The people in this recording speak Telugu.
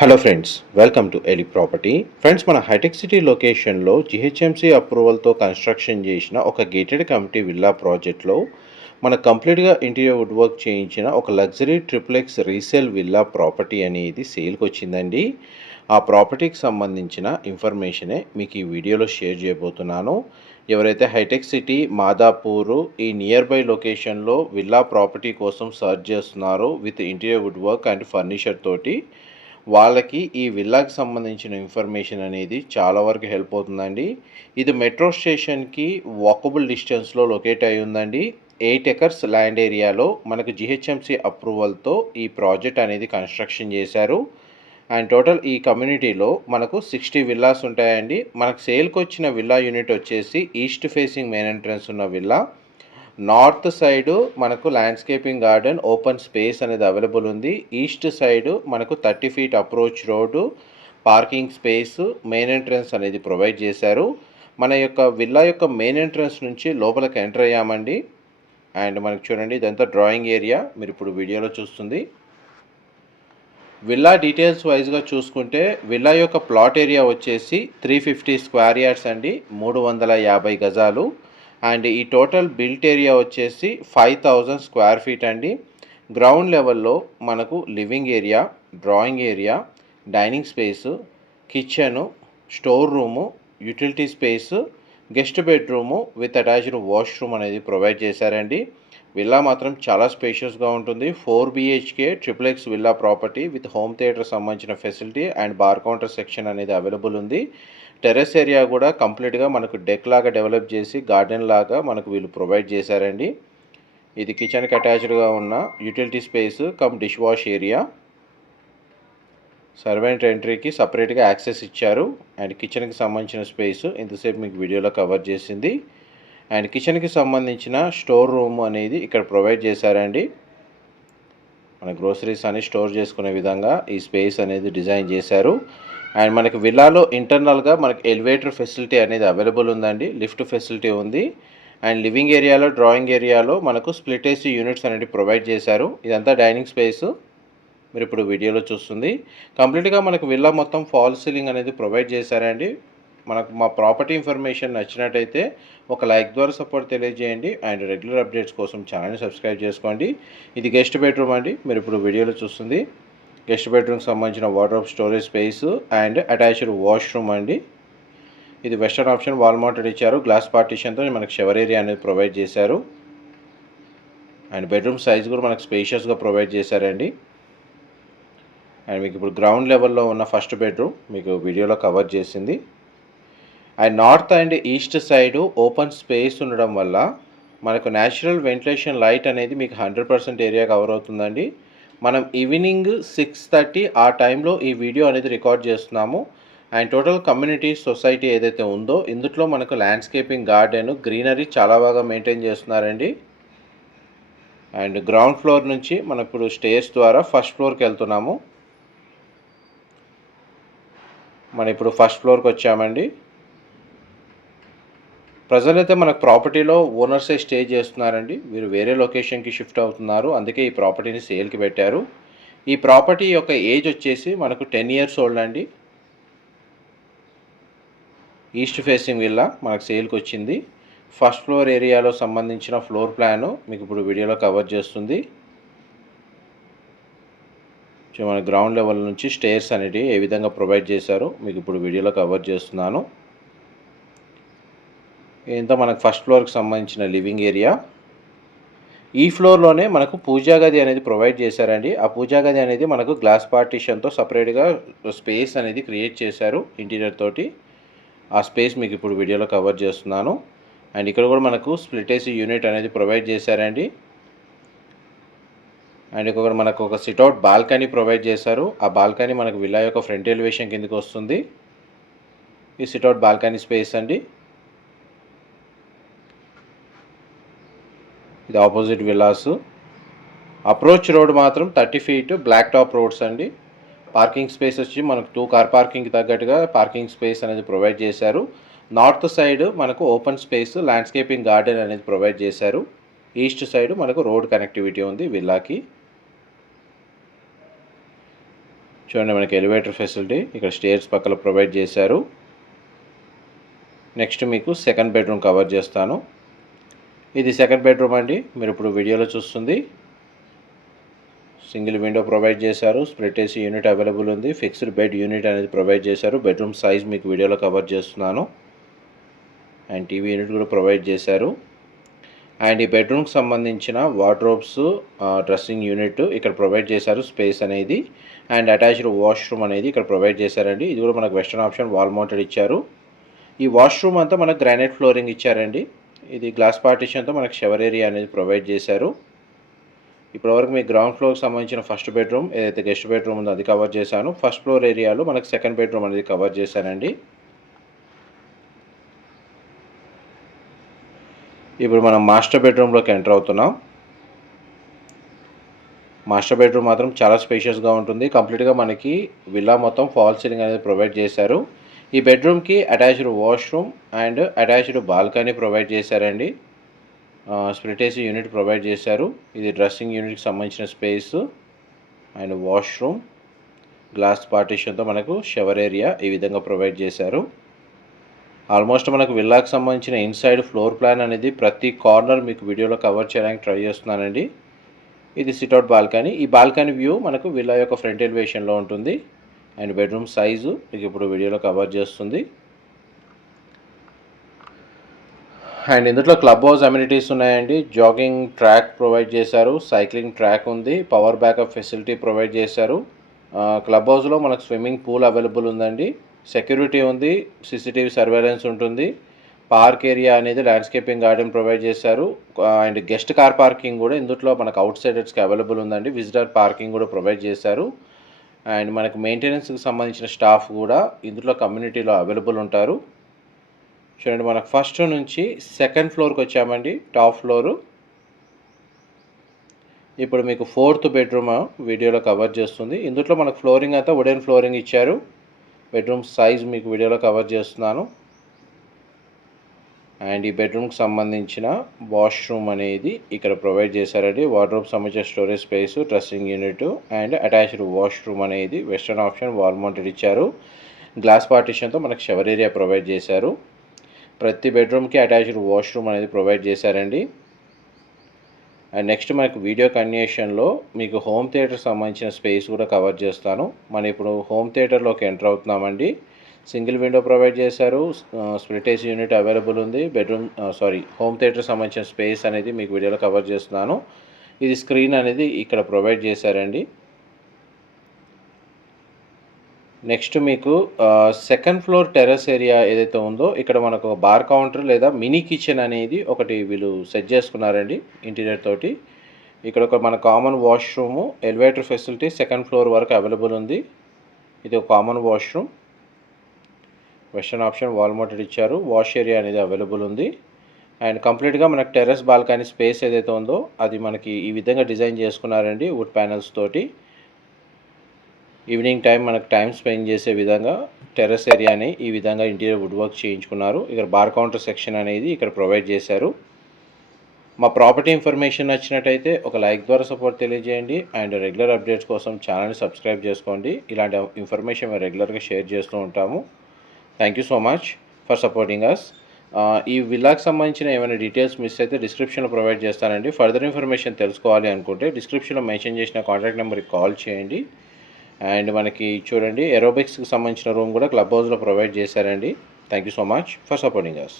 Hello friends welcome to Eli property friends మన హైటెక్ సిటీ లొకేషన్లో జిహెచ్ఎంసీ అప్రూవల్తో కన్స్ట్రక్షన్ చేసిన ఒక గేటెడ్ కమిటీ విల్లా ప్రాజెక్ట్లో మన కంప్లీట్గా ఇంటీరియర్ వుడ్ వర్క్ చేయించిన ఒక luxury triplex resale villa property అనేది సేల్కి వచ్చిందండి. ఆ ప్రాపర్టీకి సంబంధించిన ఇన్ఫర్మేషనే మీకు ఈ వీడియోలో షేర్ చేయబోతున్నాను. ఎవరైతే హైటెక్ సిటీ మాదాపూరు ఈ నియర్ బై లొకేషన్లో విల్లా ప్రాపర్టీ కోసం సర్చ్ చేస్తున్నారో with interior wood work and furniture తోటి వాళ్ళకి ఈ విల్లాకి సంబంధించిన ఇన్ఫర్మేషన్ అనేది చాలా వరకు హెల్ప్ అవుతుందండి. ఇది మెట్రో స్టేషన్కి వాకబుల్ డిస్టెన్స్లో లొకేట్ అయి ఉందండి. ఎయిట్ ఎకర్స్ ల్యాండ్ ఏరియాలో మనకు జిహెచ్ఎంసీ అప్రూవల్తో ఈ ప్రాజెక్ట్ అనేది కన్స్ట్రక్షన్ చేశారు. అండ్ టోటల్ ఈ కమ్యూనిటీలో మనకు సిక్స్టీ విల్లాస్ ఉంటాయండి. మనకు సేల్కి వచ్చిన విల్లా యూనిట్ వచ్చేసి ఈస్ట్ ఫేసింగ్ మెయిన్ ఎంట్రన్స్ ఉన్న విల్లా. నార్త్ సైడు మనకు ల్యాండ్స్కేపింగ్ గార్డెన్ ఓపెన్ స్పేస్ అనేది అవైలబుల్ ఉంది. ఈస్ట్ సైడు మనకు thirty feet approach road parking space main entrance అనేది ప్రొవైడ్ చేశారు. మన యొక్క విల్లా యొక్క మెయిన్ ఎంట్రన్స్ నుంచి లోపలికి ఎంటర్ అయ్యామండి. అండ్ మనకు చూడండి ఇదంతా డ్రాయింగ్ ఏరియా. మీరు ఇప్పుడు వీడియోలో చూస్తుంది. విల్లా డీటెయిల్స్ వైజ్గా చూసుకుంటే విల్లా యొక్క ప్లాట్ ఏరియా వచ్చేసి త్రీ ఫిఫ్టీ స్క్వేర్ యార్డ్స్ అండి. మూడు వందల యాభై గజాలు. అండ్ ఈ టోటల్ బిల్ట్ ఏరియా వచ్చేసి ఫైవ్ థౌజండ్ స్క్వేర్ ఫీట్ అండి. గ్రౌండ్ లెవెల్లో మనకు living area drawing area dining space kitchen store room utility space guest bedroom with attached washroom అనేది ప్రొవైడ్ చేశారండి. విల్లా మాత్రం చాలా స్పేషియస్గా ఉంటుంది. Four BHK triplex villa property with home theatre సంబంధించిన facility and bar counter section అనేది అవైలబుల్ ఉంది. టెర్రస్ ఏరియా కూడా కంప్లీట్గా మనకు డెక్ లాగా డెవలప్ చేసి గార్డెన్ లాగా మనకు వీళ్ళు ప్రొవైడ్ చేశారండి. ఇది కిచెన్కి అటాచ్డ్గా ఉన్న utility space cum dish wash area. Servant ఎంట్రీకి సపరేట్గా యాక్సెస్ ఇచ్చారు. అండ్ కిచెన్కి సంబంధించిన స్పేస్ ఇంతసేపు మీకు వీడియోలో కవర్ చేసింది. అండ్ కిచెన్కి సంబంధించిన స్టోర్ రూమ్ అనేది ఇక్కడ ప్రొవైడ్ చేశారండి. మన గ్రోసరీస్ అన్ని స్టోర్ చేసుకునే విధంగా ఈ స్పేస్ అనేది డిజైన్ చేశారు. అండ్ మనకి విల్లాలో ఇంటర్నల్గా మనకి ఎలివేటర్ ఫెసిలిటీ అనేది అవైలబుల్ ఉందండి. లిఫ్ట్ ఫెసిలిటీ ఉంది. అండ్ లివింగ్ ఏరియాలో డ్రాయింగ్ ఏరియాలో మనకు స్ప్లిట్ ఏసీ యూనిట్స్ అనేది ప్రొవైడ్ చేశారు. ఇదంతా డైనింగ్ స్పేస్. మీరు ఇప్పుడు వీడియోలో చూస్తుంది. కంప్లీట్గా మనకు విల్లా మొత్తం ఫాల్ సీలింగ్ అనేది ప్రొవైడ్ చేశారండి. మనకు మా ప్రాపర్టీ ఇన్ఫర్మేషన్ నచ్చినట్టయితే ఒక లైక్ ద్వారా సపోర్ట్ తెలియజేయండి. అండ్ రెగ్యులర్ అప్డేట్స్ కోసం ఛానల్ని సబ్స్క్రైబ్ చేసుకోండి. ఇది గెస్ట్ బెడ్రూమ్ అండి. మీరు ఇప్పుడు వీడియోలో చూస్తుంది. గెస్ట్ బెడ్రూమ్కి సంబంధించిన water storage space and attached washroom అండి. ఇది వెస్టర్న్ ఆప్షన్ వాల్ మౌంటెడ్ ఇచ్చారు. గ్లాస్ పార్టీషన్తో మనకి షవర్ ఏరియా అనేది ప్రొవైడ్ చేశారు. అండ్ బెడ్రూమ్ సైజ్ కూడా మనకు స్పేషియస్గా ప్రొవైడ్ చేశారండి. అండ్ మీకు ఇప్పుడు గ్రౌండ్ లెవెల్లో ఉన్న ఫస్ట్ బెడ్రూమ్ మీకు వీడియోలో కవర్ చేసింది. And north and east side open space ఉండడం వల్ల మనకు న్యాచురల్ వెంటిలేషన్ లైట్ అనేది మీకు హండ్రెడ్ పర్సెంట్ ఏరియా కవర్ అవుతుందండి. మనం ఈవినింగ్ సిక్స్ థర్టీ ఆ టైంలో ఈ వీడియో అనేది రికార్డ్ చేస్తున్నాము. అండ్ టోటల్ కమ్యూనిటీ సొసైటీ ఏదైతే ఉందో ఇందులో మనకు ల్యాండ్స్కేపింగ్ గార్డెన్ గ్రీనరీ చాలా బాగా మెయింటైన్ చేస్తున్నారండి. అండ్ గ్రౌండ్ ఫ్లోర్ నుంచి మనం ఇప్పుడు స్టేజ్ ద్వారా ఫస్ట్ ఫ్లోర్కి వెళ్తున్నాము. మనం ఇప్పుడు ఫస్ట్ ఫ్లోర్కి వచ్చామండి. ప్రజెంట్ అయితే మనకు ప్రాపర్టీలో ఓనర్సే స్టే చేస్తున్నారండి. వీరు వేరే లొకేషన్కి షిఫ్ట్ అవుతున్నారు. అందుకే ఈ ప్రాపర్టీని సేల్కి పెట్టారు. ఈ ప్రాపర్టీ యొక్క ఏజ్ వచ్చేసి మనకు టెన్ ఇయర్స్ ఓల్డ్ అండి ఈస్ట్ ఫేసింగ్ విల్లా మనకు సేల్కి వచ్చింది. ఫస్ట్ ఫ్లోర్ ఏరియాలో సంబంధించిన ఫ్లోర్ ప్లాను మీకు ఇప్పుడు వీడియోలో కవర్ చేస్తుంది. మన గ్రౌండ్ లెవెల్ నుంచి స్టేర్స్ అనేటివి ఏ విధంగా ప్రొవైడ్ చేశారో మీకు ఇప్పుడు వీడియోలో కవర్ చేస్తున్నాను. ఇంత మనకు ఫస్ట్ ఫ్లోర్కి సంబంధించిన లివింగ్ ఏరియా. ఈ ఫ్లోర్లోనే మనకు పూజా గది అనేది ప్రొవైడ్ చేశారండి. ఆ పూజా గది అనేది మనకు గ్లాస్ పార్టీషన్తో సపరేట్గా స్పేస్ అనేది క్రియేట్ చేశారు ఇంటీరియర్ తోటి. ఆ స్పేస్ మీకు ఇప్పుడు వీడియోలో కవర్ చేస్తున్నాను. అండ్ ఇక్కడ కూడా మనకు స్ప్లిట్ ఏసీ యూనిట్ అనేది ప్రొవైడ్ చేశారండి. అండ్ ఇంకొకటి మనకు ఒక సిట్అవుట్ బాల్కనీ ప్రొవైడ్ చేశారు. ఆ బాల్కనీ మనకు విల్లా యొక్క ఫ్రంట్ ఎలివేషన్ కిందకి వస్తుంది. ఈ సిట్అవుట్ బాల్కనీ స్పేస్ అండి. ఇది ఆపోజిట్ విలాస్. అప్రోచ్ రోడ్ మాత్రం thirty feet black top roads అండి. పార్కింగ్ స్పేస్ వచ్చి మనకు టూ కార్ పార్కింగ్కి తగ్గట్టుగా పార్కింగ్ స్పేస్ అనేది ప్రొవైడ్ చేశారు. నార్త్ సైడ్ మనకు ఓపెన్ స్పేస్ ల్యాండ్స్కేపింగ్ గార్డెన్ అనేది ప్రొవైడ్ చేశారు. ఈస్ట్ సైడ్ మనకు రోడ్ కనెక్టివిటీ ఉంది విల్లాకి. చూడండి మనకి ఎలివేటర్ ఫెసిలిటీ ఇక్కడ స్టేర్స్ పక్కన ప్రొవైడ్ చేశారు. నెక్స్ట్ మీకు సెకండ్ బెడ్రూమ్ కవర్ చేస్తాను. ఇది సెకండ్ బెడ్రూమ్ అండి. మీరు ఇప్పుడు వీడియోలో చూస్తుంది. సింగిల్ విండో ప్రొవైడ్ చేశారు. స్ప్లిట్ ఏసీ యూనిట్ అవైలబుల్ ఉంది. ఫిక్స్డ్ బెడ్ యూనిట్ అనేది ప్రొవైడ్ చేశారు. బెడ్రూమ్ సైజ్ మీకు వీడియోలో కవర్ చేస్తున్నాను. అండ్ టీవీ యూనిట్ కూడా ప్రొవైడ్ చేశారు. అండ్ ఈ బెడ్రూమ్కి సంబంధించిన వార్డ్రోబ్స్ డ్రెస్సింగ్ యూనిట్ ఇక్కడ ప్రొవైడ్ చేశారు. స్పేస్ అనేది. అండ్ అటాచ్డ్ వాష్రూమ్ అనేది ఇక్కడ ప్రొవైడ్ చేశారండి. ఇది కూడా మనకు వెస్టర్న్ ఆప్షన్ వాల్ మౌంటెడ్ ఇచ్చారు. ఈ వాష్రూమ్ అంతా మనకు గ్రానైట్ ఫ్లోరింగ్ ఇచ్చారండి. ఇది గ్లాస్ పార్టీషన్తో మనకు షవర్ ఏరియా అనేది ప్రొవైడ్ చేశారు. ఇప్పటివరకు మీ గ్రౌండ్ ఫ్లోర్కి సంబంధించిన ఫస్ట్ బెడ్రూమ్ ఏదైతే గెస్ట్ బెడ్రూమ్ ఉందో అది కవర్ చేశాను. ఫస్ట్ ఫ్లోర్ ఏరియాలో మనకు సెకండ్ బెడ్రూమ్ అనేది కవర్ చేశానండి. ఇప్పుడు మనం మాస్టర్ బెడ్రూమ్లోకి ఎంటర్ అవుతున్నాం. మాస్టర్ బెడ్రూమ్ మాత్రం చాలా స్పేషియస్గా ఉంటుంది. కంప్లీట్గా మనకి విల్లా మొత్తం ఫాల్ సీలింగ్ అనేది ప్రొవైడ్ చేశారు. ఈ బెడ్రూమ్కి attached washroom and attached balcony provide చేశారండి. స్ప్లిట్ ఏసీ యూనిట్ ప్రొవైడ్ చేశారు. ఇది డ్రెస్సింగ్ యూనిట్కి సంబంధించిన స్పేస్ అండ్ వాష్రూమ్. గ్లాస్ పార్టీషన్తో మనకు షవర్ ఏరియా ఈ విధంగా ప్రొవైడ్ చేశారు. ఆల్మోస్ట్ మనకు విల్లాకి సంబంధించిన ఇన్సైడ్ ఫ్లోర్ ప్లాన్ అనేది ప్రతి కార్నర్ మీకు వీడియోలో కవర్ చేయడానికి ట్రై చేస్తున్నానండి. ఇది సిట్అవుట్ బాల్కనీ. ఈ బాల్కనీ వ్యూ మనకు విల్లా యొక్క ఫ్రంట్ ఎలివేషన్లో ఉంటుంది. అండ్ బెడ్రూమ్ సైజు మీకు ఇప్పుడు వీడియోలో కవర్ చేస్తుంది. అండ్ ఇందులో క్లబ్ హౌస్ అమ్యూనిటీస్ ఉన్నాయండి. జాగింగ్ ట్రాక్ ప్రొవైడ్ చేశారు. సైక్లింగ్ ట్రాక్ ఉంది. పవర్ బ్యాకప్ ఫెసిలిటీ ప్రొవైడ్ చేశారు. క్లబ్ హౌస్లో మనకు స్విమ్మింగ్ పూల్ అవైలబుల్ ఉందండి. సెక్యూరిటీ ఉంది. సీసీటీవీ సర్వేలెన్స్ ఉంటుంది. పార్క్ ఏరియా అనేది ల్యాండ్స్కేపింగ్ గార్డెన్ ప్రొవైడ్ చేశారు. అండ్ గెస్ట్ కార్ పార్కింగ్ కూడా ఇందులో మనకు అవుట్ సైడర్స్కి అవైలబుల్ ఉందండి. విజిటర్ పార్కింగ్ కూడా ప్రొవైడ్ చేశారు. అండ్ మనకు మెయింటెనెన్స్కి సంబంధించిన స్టాఫ్ కూడా ఇందులో కమ్యూనిటీలో అవైలబుల్ ఉంటారు. చూడండి మనకు ఫస్ట్ నుంచి సెకండ్ ఫ్లోర్కి వచ్చామండి టాప్ ఫ్లోరు. ఇప్పుడు మీకు ఫోర్త్ బెడ్రూమ్ వీడియోలో కవర్ చేస్తుంది. ఇందులో మనకు ఫ్లోరింగ్ అంతా వుడెన్ ఫ్లోరింగ్ ఇచ్చారు. బెడ్రూమ్ సైజ్ మీకు వీడియోలో కవర్ చేస్తున్నాను. అండ్ ఈ బెడ్రూమ్కి సంబంధించిన వాష్రూమ్ అనేది ఇక్కడ ప్రొవైడ్ చేశారండి. వార్డ్రోబ్ సంబంధించిన storage space dressing unit and attached washroom అనేది వెస్టర్న్ ఆప్షన్ వాల్ మౌంటెడ్ ఇచ్చారు. గ్లాస్ పార్టిషన్తో మనకు షవర్ ఏరియా ప్రొవైడ్ చేశారు. ప్రతి బెడ్రూమ్కి అటాచ్డ్ వాష్రూమ్ అనేది ప్రొవైడ్ చేశారండి. అండ్ నెక్స్ట్ మనకు వీడియో కన్యేషన్లో మీకు హోమ్ థియేటర్ సంబంధించిన స్పేస్ కూడా కవర్ చేస్తాను. మనం ఇప్పుడు హోమ్ థియేటర్లోకి ఎంటర్ అవుతున్నామండి. సింగిల్ విండో ప్రొవైడ్ చేశారు. స్ప్లిట్ ఏసీ యూనిట్ అవైలబుల్ ఉంది. బెడ్రూమ్ సారీ హోమ్ థియేటర్ సంబంధించిన స్పేస్ అనేది మీకు వీడియోలో కవర్ చేస్తున్నాను. ఇది స్క్రీన్ అనేది ఇక్కడ ప్రొవైడ్ చేశారండి. నెక్స్ట్ మీకు సెకండ్ ఫ్లోర్ టెర్రస్ ఏరియా ఏదైతే ఉందో ఇక్కడ మనకు బార్ కౌంటర్ లేదా మినీ కిచెన్ అనేది ఒకటి వీళ్ళు సెట్ చేసుకున్నారండి ఇంటీరియర్ తోటి. ఇక్కడ ఒక మన common washroom elevator facility second floor వరకు అవైలబుల్ ఉంది. ఇది ఒక common washroom. Western option wall mounted ఇచ్చారు. వాష్ ఏరియా అనేది అవైలబుల్ ఉంది. అండ్ కంప్లీట్గా మనకు టెర్రస్ బాల్కనీ స్పేస్ ఏదైతే ఉందో అది మనకి ఈ విధంగా డిజైన్ చేసుకున్నారండి వుడ్ ప్యానల్స్ తోటి. ఈవినింగ్ టైం మనకు టైం స్పెండ్ చేసే విధంగా టెర్రస్ ఏరియాని ఈ విధంగా ఇంటీరియర్ వుడ్ వర్క్ చేయించుకున్నారు. ఇక్కడ బార్ కౌంటర్ సెక్షన్ అనేది ఇక్కడ ప్రొవైడ్ చేశారు. మా ప్రాపర్టీ ఇన్ఫర్మేషన్ నచ్చినట్టయితే ఒక లైక్ ద్వారా సపోర్ట్ తెలియజేయండి. అండ్ రెగ్యులర్ అప్డేట్స్ కోసం ఛానల్ని సబ్స్క్రైబ్ చేసుకోండి. ఇలాంటి ఇన్ఫర్మేషన్ మేము రెగ్యులర్గా షేర్ చేస్తూ ఉంటాము. Thank you so much for supporting us ఈ విల్లాకి సంబంధించిన ఏమైనా డీటెయిల్స్ మిస్ అయితే డిస్క్రిప్షన్లో ప్రొవైడ్ చేస్తానండి. ఫర్దర్ ఇన్ఫర్మేషన్ తెలుసుకోవాలి అనుకుంటే డిస్క్రిప్షన్లో మెన్షన్ చేసిన కాంటాక్ట్ నెంబర్కి కాల్ చేయండి. అండ్ మనకి చూడండి ఎరోబిక్స్కి సంబంధించిన రూమ్ కూడా క్లబ్ హౌస్లో ప్రొవైడ్ చేశారండి. Thank you so much for supporting us